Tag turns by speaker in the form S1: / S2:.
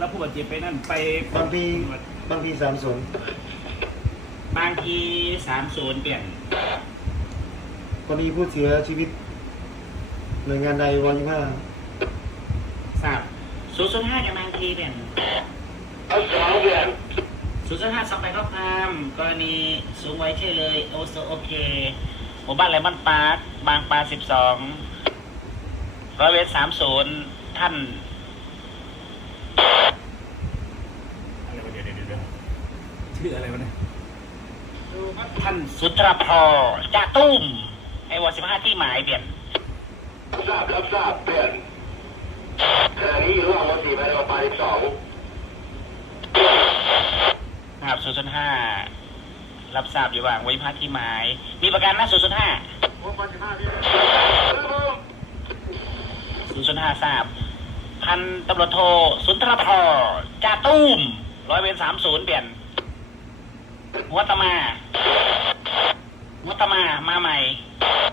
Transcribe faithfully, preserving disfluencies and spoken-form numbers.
S1: แล้วผู้บาดเจ็บไปนั่นไป
S2: บางทีบางทีสามศูนย์
S1: บางทีสามศูนย์เปลี่ยน
S2: กรณีผู้เสียชีวิตหน่วยงานใดวันยี่ห้า
S1: ทราบศูนย์ศูนย์ห้าจากบางทีเปลี่ยน
S3: เอาสองเดือน
S1: ศูนย์ศูนย์ห้าสองไปก็พามกรณีสูงไว้เช่เลย โอโซโอเคหมู่บ้านไลมอนปาร์คบางปลาสิบสองร้อยเวทสามศูนย์ท่านอะไรวะเดี๋ยวเดี๋ยวเดี๋ยวชื่ออะไรวะเนี่ยท่านสุนทรพรจ่าตุ้มไอ้วอสิบห้าที่หมายเปลี่ยน
S3: ทราบรับทราบเปลี่ยนขณะนี้อยู่ระหว่างวันสี่ไปกับปลาสิบสอง
S1: ครับศูนย์ศูนย์ห้ารับทราบอยู่ว่างไว้พักที่หมาย มีประกันนะศูนย์ศูนย์ห้าศูนย์ศูนย์ห้าทราบ พันตำรวจโทสุนทรพรจ่าตุ้มร้อยเวรสามศูนย์เปลี่ยนหัวตะมาหัวตะมามาใหม่